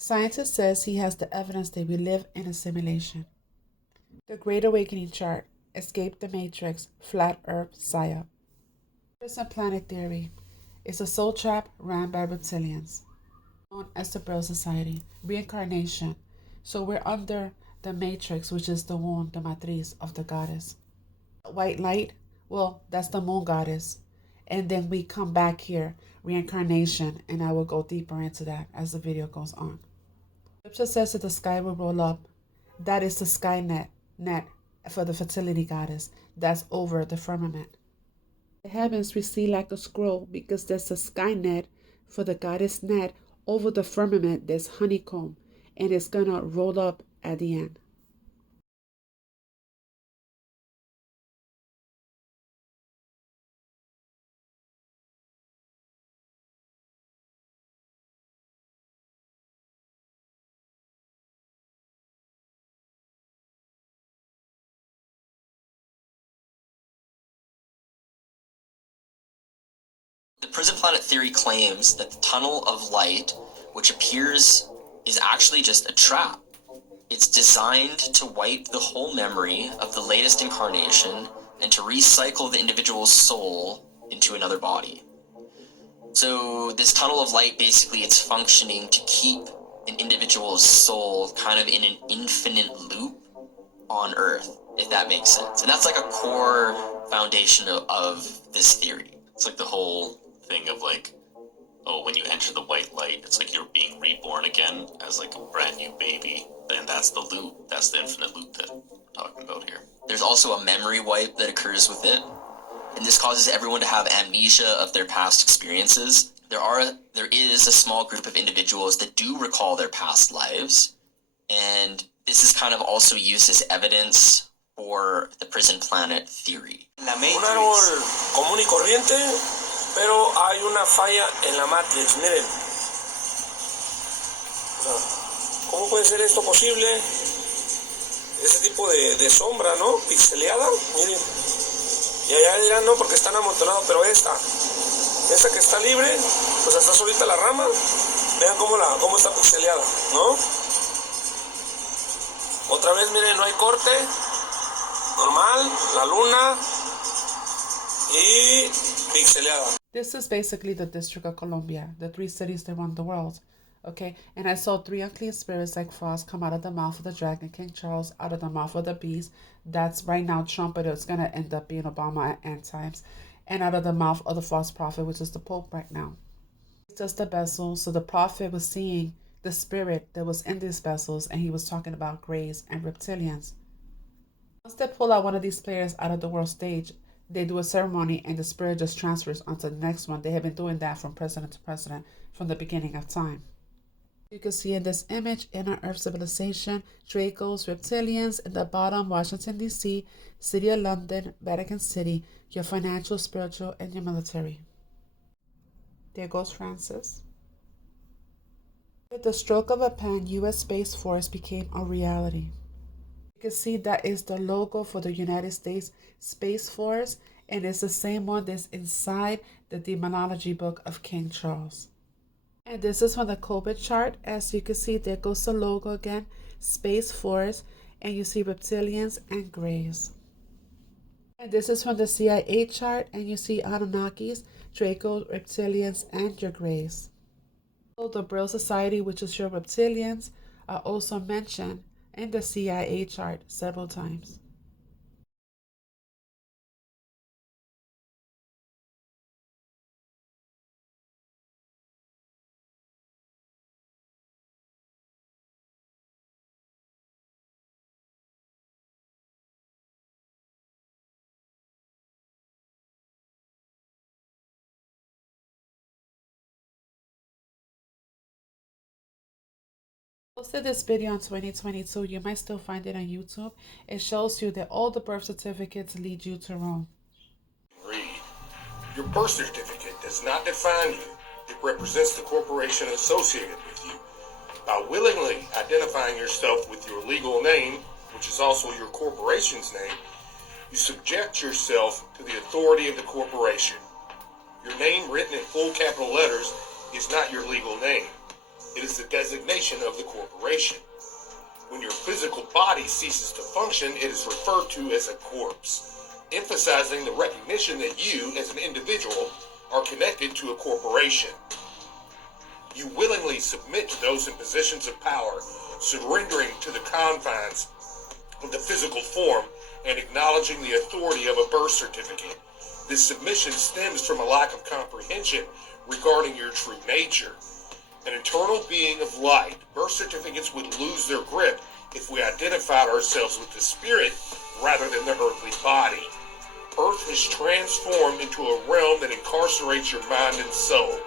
Scientist says he has the evidence that we live in a simulation. The Great Awakening chart, Escape the Matrix, Flat Earth PSYOP. Prison Planet Theory is a soul trap ran by reptilians, known as the Brill Society. Reincarnation. So we're under the matrix, which is the womb, the matriz of the goddess. White light, well, that's the moon goddess. And then we come back here, reincarnation, and I will go deeper into that as the video goes on. Scripture says that the sky will roll up. That is the sky net for the fertility goddess. That's over the firmament. The heavens we see like a scroll because there's a sky net for the goddess net over the firmament. There's honeycomb, and it's gonna roll up at the end. The prison planet theory claims that the tunnel of light, which appears, is actually just a trap. It's designed to wipe the whole memory of the latest incarnation and to recycle the individual's soul into another body. So this tunnel of light, basically, it's functioning to keep an individual's soul kind of in an infinite loop on Earth, if that makes sense. And that's like a core foundation of this theory. It's like the whole thing of like, oh, when you enter the white light, it's like you're being reborn again as like a brand new baby. And that's the loop. That's the infinite loop that I'm talking about here. There's also a memory wipe that occurs with it, and this causes everyone to have amnesia of their past experiences. There is a small group of individuals that do recall their past lives, and this is kind of also used as evidence for the prison planet theory. Un árbol común y corriente, pero hay una falla en la Matrix. Miren, ¿cómo puede ser esto posible? Ese tipo de sombra, ¿no? Pixeleada, miren. Y allá dirán, no, porque están amontonados, pero esta que está libre, pues está solita la rama. Vean cómo está pixeleada, ¿no? Otra vez, miren, no hay corte. Normal, la luna y pixeleada. This is basically the District of Columbia, the 3 cities that run the world. Okay, and I saw 3 unclean spirits like frost come out of the mouth of the dragon, King Charles, out of the mouth of the beast. That's right now Trump, but it's going to end up being Obama at end times. And out of the mouth of the false prophet, which is the Pope right now. It's just a vessel. So the prophet was seeing the spirit that was in these vessels, and he was talking about grays and reptilians. Once they pull out one of these players out of the world stage, they do a ceremony and the spirit just transfers onto the next one. They have been doing that from president to president from the beginning of time. You can see in this image, inner Earth civilization, Dracos, reptilians, in the bottom, Washington, D.C., City of London, Vatican City, your financial, spiritual, and your military. There goes Francis. With the stroke of a pen, U.S. Space Force became a reality. You can see that is the logo for the United States Space Force, and it's the same one that's inside the demonology book of King Charles. And this is from the COVID chart. As you can see, there goes the logo again, Space Force, and you see reptilians and grays. And this is from the CIA chart, and you see Anunnakis, Draco, reptilians, and your grays. So the Brill Society, which is your reptilians, are also mentioned in the CIA chart several times. I posted this video in 2022. You might still find it on YouTube. It shows you that all the birth certificates lead you to Rome. Read. Your birth certificate does not define you. It represents the corporation associated with you. By willingly identifying yourself with your legal name, which is also your corporation's name, you subject yourself to the authority of the corporation. Your name written in full capital letters is not your legal name. It is the designation of the corporation. When your physical body ceases to function, it is referred to as a corpse, emphasizing the recognition that you, as an individual, are connected to a corporation. You willingly submit to those in positions of power, surrendering to the confines of the physical form and acknowledging the authority of a birth certificate. This submission stems from a lack of comprehension regarding your true nature. An eternal being of light, birth certificates would lose their grip if we identified ourselves with the spirit rather than the earthly body. Earth has transformed into a realm that incarcerates your mind and soul,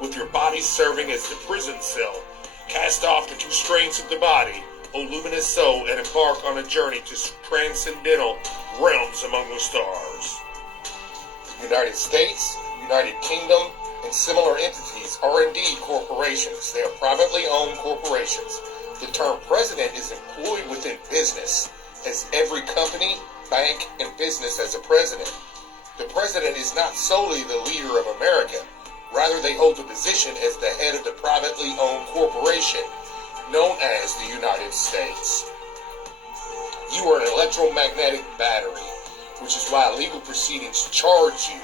with your body serving as the prison cell. Cast off the two strings of the body, O luminous soul, and embark on a journey to transcendental realms among the stars. United States, United Kingdom, and similar entities are indeed corporations. They are privately owned corporations. The term president is employed within business, as every company, bank, and business has a president. The president is not solely the leader of America. Rather, they hold the position as the head of the privately owned corporation known as the United States. You are an electromagnetic battery, which is why legal proceedings charge you.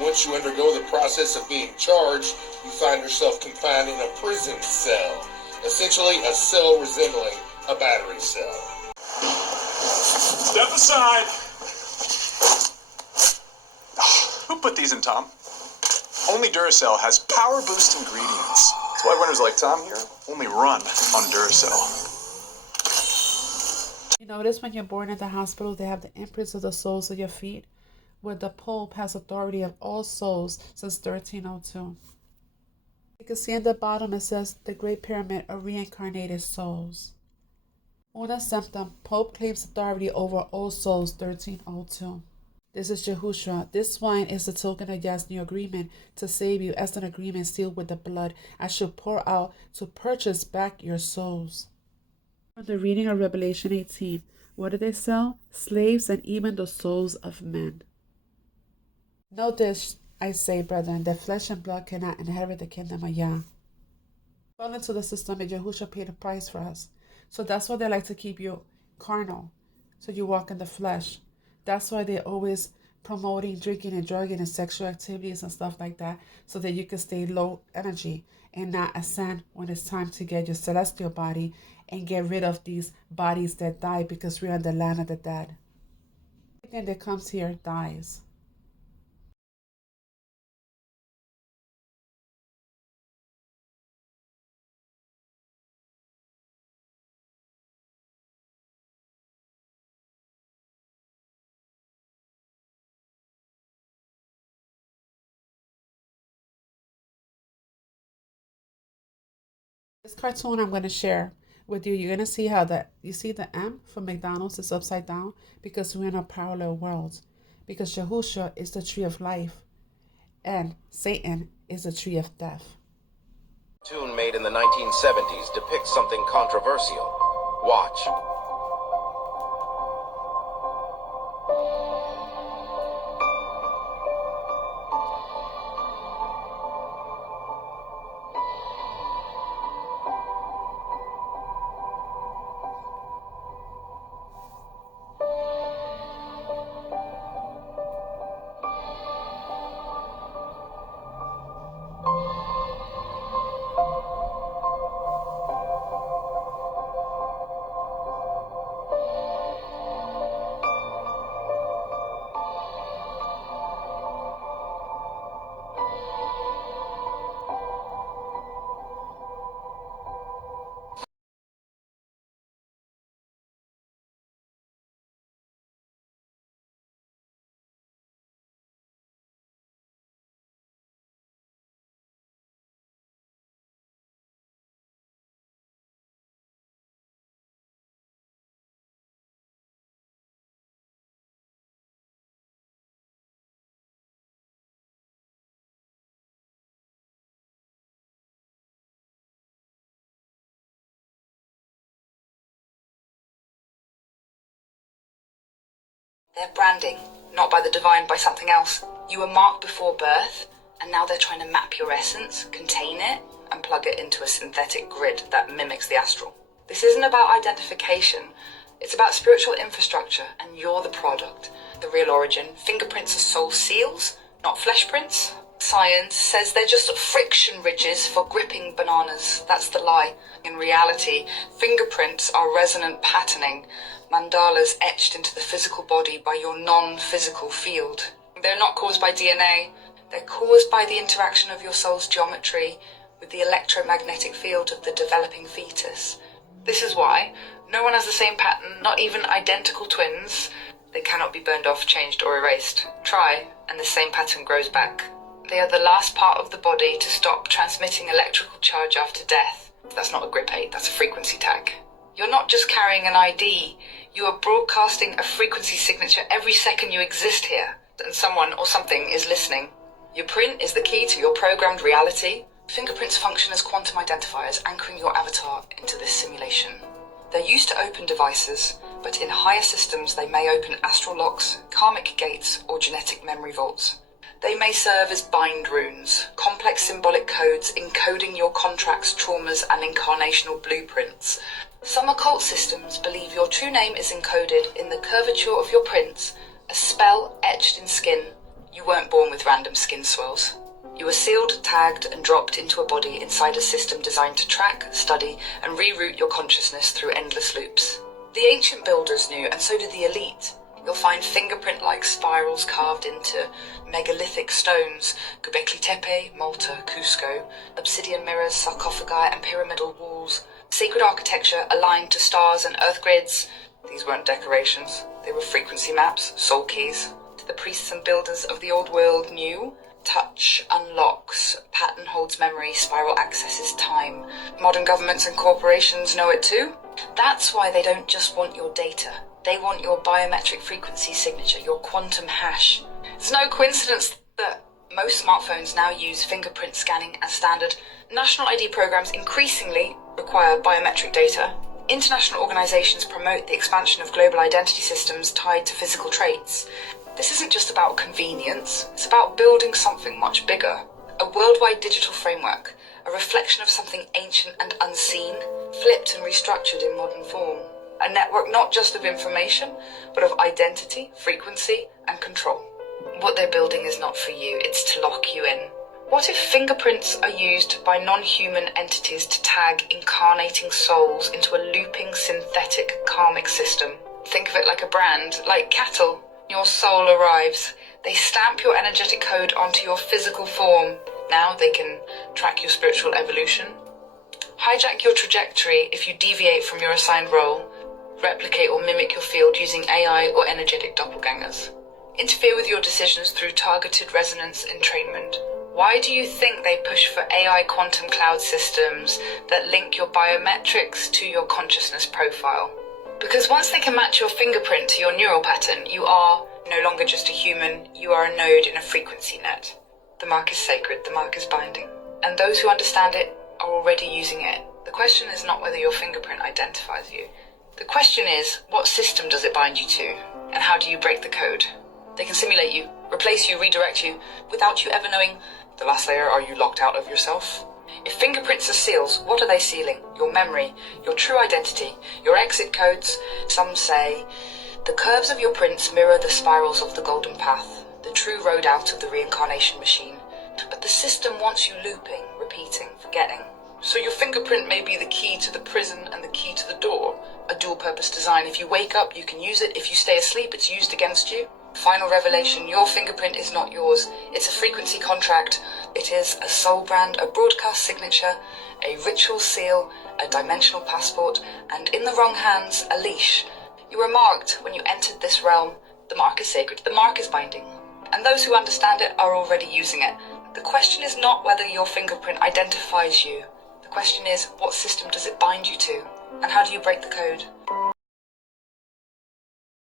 Once you undergo the process of being charged, you find yourself confined in a prison cell, essentially a cell resembling a battery cell. Step aside. Who put these in, Tom? Only Duracell has power boost ingredients. That's why winners like Tom here only run on Duracell. You notice when you're born at the hospital, they have the imprints of the soles of your feet, where the Pope has authority of all souls since 1302. You can see at the bottom it says the Great Pyramid of Reincarnated Souls. Una Sanctum, Pope claims authority over all souls, 1302. This is Yashua. This wine is the token of Yah's new agreement to save you, as an agreement sealed with the blood I should pour out to purchase back your souls. From the reading of Revelation 18, what did they sell? Slaves and even the souls of men. Note this, I say, brethren, that flesh and blood cannot inherit the kingdom of Yah. Fall into the system and Yahushua paid a price for us. So that's why they like to keep you carnal, so you walk in the flesh. That's why they're always promoting drinking and drugging and sexual activities and stuff like that, so that you can stay low energy and not ascend when it's time to get your celestial body and get rid of these bodies that die, because we're in the land of the dead. Everything that comes here dies. This cartoon I'm going to share with you, you're going to see how you see the M for McDonald's is upside down, because we're in a parallel world. Because Yahushua is the tree of life and Satan is the tree of death. Cartoon made in the 1970s depicts something controversial. Watch. They're branding, not by the divine, by something else. You were marked before birth, and now they're trying to map your essence, contain it, and plug it into a synthetic grid that mimics the astral. This isn't about identification, it's about spiritual infrastructure, and you're the product, the real origin. Fingerprints are soul seals, not flesh prints. Science says they're just friction ridges for gripping bananas. That's the lie. In reality, fingerprints are resonant patterning, mandalas etched into the physical body by your non-physical field. They're not caused by DNA, they're caused by the interaction of your soul's geometry with the electromagnetic field of the developing fetus. This is why no one has the same pattern, not even identical twins. They cannot be burned off, changed, or erased. Try, and the same pattern grows back. They are the last part of the body to stop transmitting electrical charge after death. That's not a grip aid, that's a frequency tag. You're not just carrying an ID, you are broadcasting a frequency signature every second you exist here, and someone or something is listening. Your print is the key to your programmed reality. Fingerprints function as quantum identifiers, anchoring your avatar into this simulation. They're used to open devices, but in higher systems they may open astral locks, karmic gates, or genetic memory vaults. They may serve as bind runes, complex symbolic codes encoding your contracts, traumas, and incarnational blueprints. Some occult systems believe your true name is encoded in the curvature of your prints, a spell etched in skin. You weren't born with random skin swells. You were sealed, tagged, and dropped into a body inside a system designed to track, study, and reroute your consciousness through endless loops. The ancient builders knew, and so did the elite. You'll find fingerprint-like spirals carved into megalithic stones, Göbekli Tepe, Malta, Cusco, obsidian mirrors, sarcophagi, and pyramidal walls, sacred architecture aligned to stars and earth grids. These weren't decorations, they were frequency maps, soul keys. The priests and builders of the old world knew. Touch unlocks, pattern holds memory, spiral accesses time. Modern governments and corporations know it too. That's why they don't just want your data. They want your biometric frequency signature, your quantum hash. It's no coincidence that most smartphones now use fingerprint scanning as standard. National ID programs increasingly require biometric data. International organizations promote the expansion of global identity systems tied to physical traits. This isn't just about convenience, it's about building something much bigger. A worldwide digital framework, a reflection of something ancient and unseen, flipped and restructured in modern form. A network not just of information, but of identity, frequency, and control. What they're building is not for you, it's to lock you in. What if fingerprints are used by non-human entities to tag incarnating souls into a looping synthetic karmic system? Think of it like a brand, like cattle. Your soul arrives. They stamp your energetic code onto your physical form. Now they can track your spiritual evolution, hijack your trajectory if you deviate from your assigned role, replicate or mimic your field using AI or energetic doppelgangers, interfere with your decisions through targeted resonance entrainment. Why do you think they push for AI quantum cloud systems that link your biometrics to your consciousness profile? Because once they can match your fingerprint to your neural pattern, you are no longer just a human, you are a node in a frequency net. The mark is sacred, the mark is binding. And those who understand it are already using it. The question is not whether your fingerprint identifies you. The question is, what system does it bind you to? And how do you break the code? They can simulate you, replace you, redirect you, without you ever knowing. The last layer, are you locked out of yourself? If fingerprints are seals, what are they sealing? Your memory, your true identity, your exit codes. Some say, the curves of your prints mirror the spirals of the golden path, the true road out of the reincarnation machine. But the system wants you looping, repeating, forgetting. So your fingerprint may be the key to the prison and the key to the door. A dual-purpose design. If you wake up, you can use it. If you stay asleep, it's used against you. Final revelation, your fingerprint is not yours. It's a frequency contract. It is a soul brand, a broadcast signature, a ritual seal, a dimensional passport, and in the wrong hands, a leash. You were marked when you entered this realm. The mark is sacred. The mark is binding. And those who understand it are already using it. The question is not whether your fingerprint identifies you. The question is, what system does it bind you to? And how do you break the code?